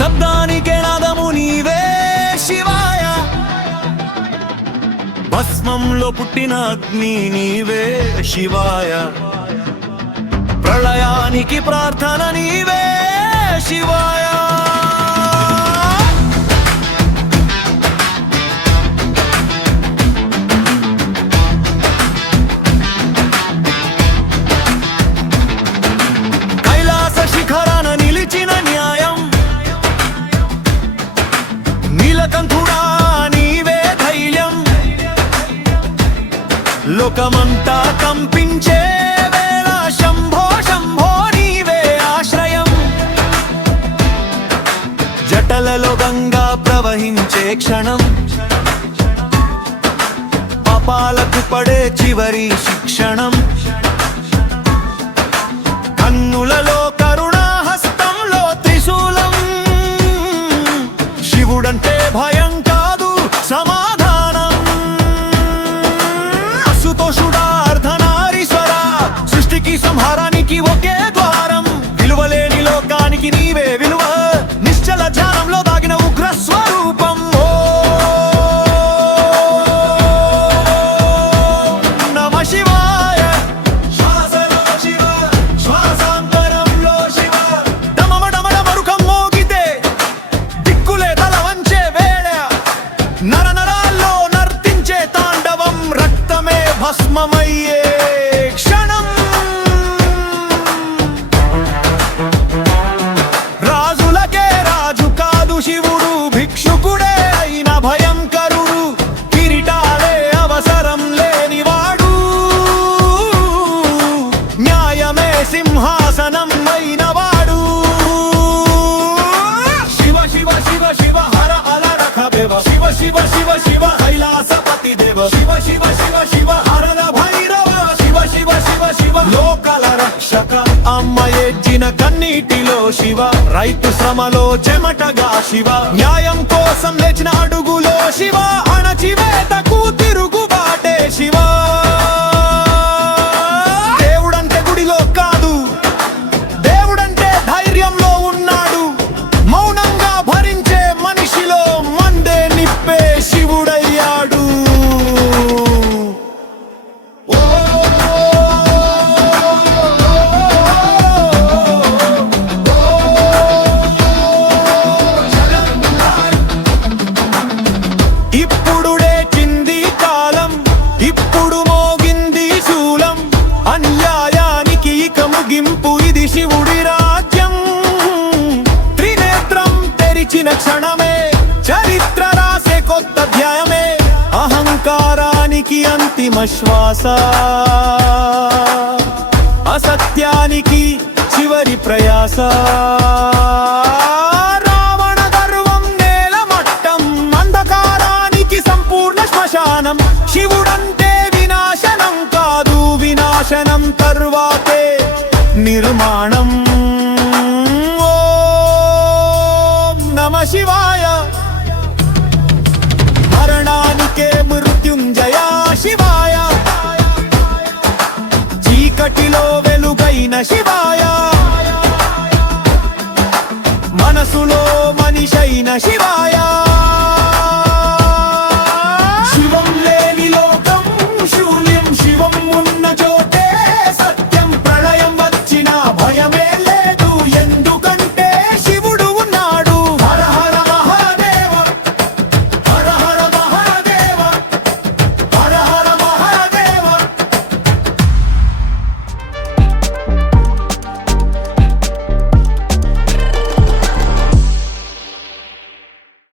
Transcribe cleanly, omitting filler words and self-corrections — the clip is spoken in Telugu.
శబ్దానికే నాదము నీవే శివాయ, భస్మంలో పుట్టిన అగ్ని నీవే శివాయ, ప్రళయానికి ప్రార్థన నీవే శివాయ. కైలాస శిఖరాన నిలిచిన న్యాయం, నీలకంఠుడా నీవే ధైర్యం, లోకమంతా కంపించే వేళ శంభో శంభో నీవే ఆశ్రయం. జటలలో గంగా ప్రవహించే క్షణం, పాపాలకు పడే చివరి శిక్షణం, కన్నులలో కరుణా హస్తంలో త్రిశూలం. శివుడంటే భయం కాదు సమాధానం, అశుతోషుడా అర్ధనారీశ్వర, సృష్టికి సంహారానికి ఒకే ద్వారం. విలువలేని లోకానికి నీవే విలువ, నిశ్చల ధ్యానంలో దాగిన ఉగ్ర స్వరూపం. నమ శివాయ, శ్వాసలో శివ, శ్వాసాంతరంలో శివ. డమమ డమడ మరుకం మోగితే దిక్కులే తల వంచే వేళ, నర నరాల్లో నర్తించే తాండవం, రక్తమే భస్మమయ్యే క్షణం. రాజులకే రాజు కాదు శివుడు, భిక్షుకుడే అయిన భయంకరుడు, కిరీటాలే అవసరం లేనివాడు, న్యాయమే సింహాసనం అయినవాడు. శివ శివ శివ శివ హర అలర ఖబేవ, శివ శివ శివ శివ కైలాసపతి దేవ, శివ శివ శివ శివ హరణ భైరవ, శివ శివ శివ శివ లోకల రక్షక. అమ్మ ఎజ్జిన కన్నీటిలో శివ, రైతు శ్రమలో చెమటగా శివ, న్యాయం కోసం లేచిన అడుగులో శివ, అణచివేతకు తిరుగుబాటే శివ. దేవుడంటే గుడిలో కాదు, దేవుడంటే ధైర్యంలో ఉన్నాడు, మౌనంగా భరించే మనిషిలో మండే నిప్పే శివుడయ్యాడు. ఇప్పుడుడే చింది కాలం, ఇప్పుడు మోగింది శూలం, అన్యాయానికి ఇక ముగింపు, ఇది శివుడి రాజ్యం. త్రినేత్రం తెరిచిన క్షణమే, చరిత్ర రాసే కొత్త అధ్యాయమే, అహంకారానికి అంతిమ శ్వాస, అసత్యానికి చివరి ప్రయాస. రావణ గర్వం నేలమట్టం, అంధకారానికి సంపూర్ణ శ్మశానం. శివుడంటే వినాశనం కాదు, వినాశనం తర్వాతే నిర్మాణం. ఓం నమ శివాయ, మరణానికే మృత్యుంజయ శివాయ, చీకటిలో వెలుగైన శివాయ, మనసులో మనిషైన శివాయ. శివం లేని లోకం శూన్యం, శివం ఉన్న